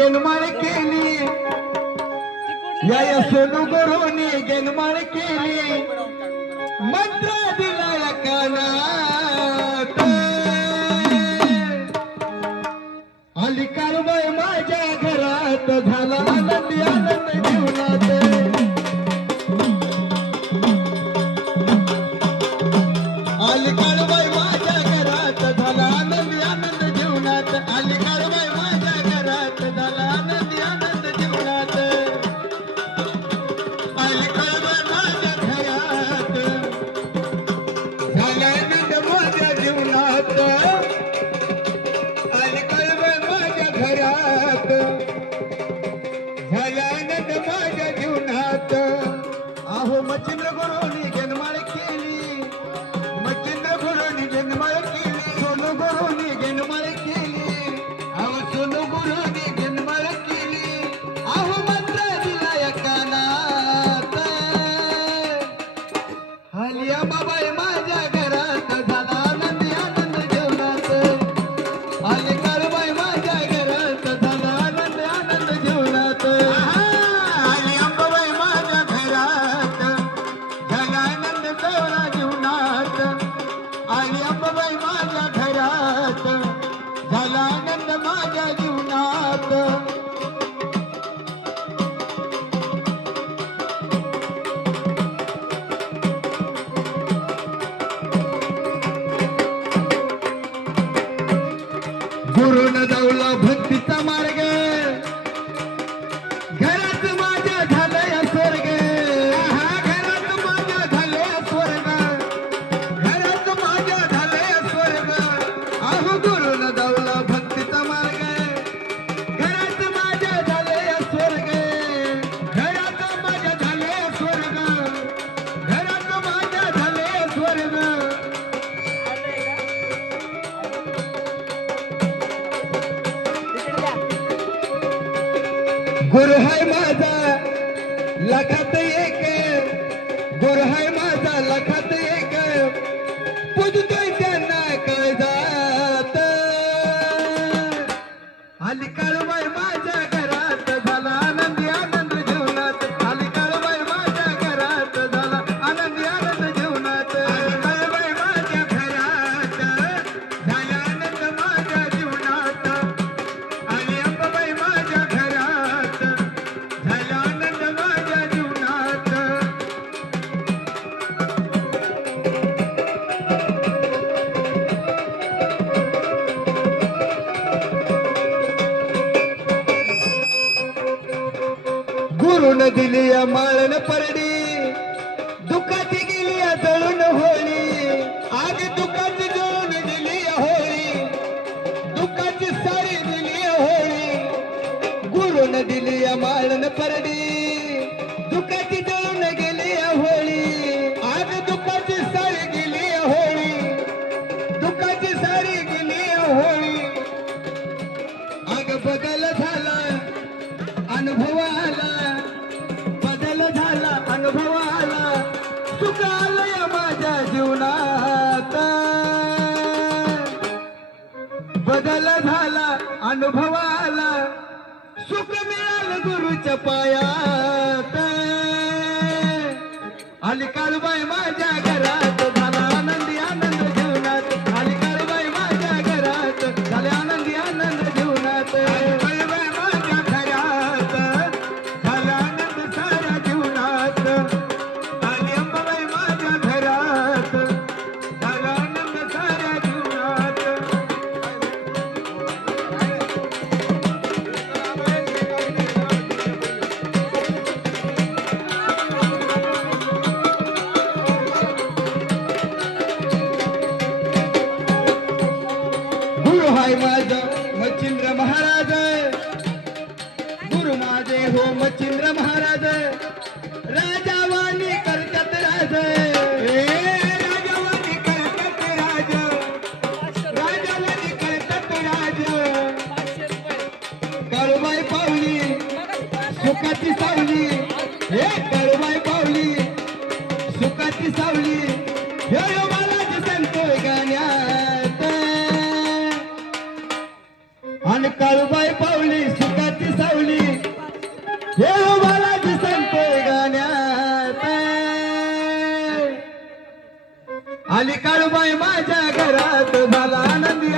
गेलमाळ केली. या या सोनू गुरुनी केली. मंत्र दिला कानात. आली कारवाई माझ्या घरात झाला. झाला आनंद माझ्या जीवनात. आहो मच्छिंद्र गुरुनी जन्माळ केली. मच्छिंद्र गुरुनी जन्माळ केली. सोनू गुरुनी जन्माळ केली. अहो सोनू गुरुनी जन्माळ केली. आहो मंत्र दिला या कानात हलिया बाबाई माझ्या घरात. गुरुन दावला भक्तीचा मार्ग गुरु हाय माझा लखात एक गुरु हाय माझा लखात गुरुन दिली या माळण परडी. दुखाची गेली या जळून होळी. आग दुखाची जळून दिली या होळी. दुखाची सारी दिली या होळी. गुरुन दिली या माळण परडी. दुखाची अनुभवाला सुखालय माझ्या जीवनात. बदल झाला अनुभव आला सुख मिळालं गुरुच्या पायात. आली काळबाई माझ्या माझे हो मच्छिंद्र महाराज. राजावानी करतात राज. राजावानी करतात राज. राजावानी करतात राज. काळूबाई पावली सुखाची सावली. हे काळूबाई पावली सुखाची सावली. हे मला बालाजी सांगतोय गाण्यात. आणि काळूबाई आली काळूबाई माझ्या घरात झाला आनंदी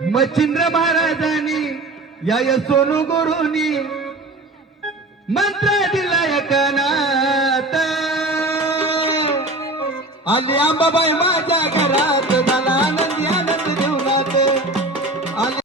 मच्छिंद्र महाराजांनी या या सोनू गुरुनी मंत्र दिलाय कनात आली आंबाबाई माझ्या घरात.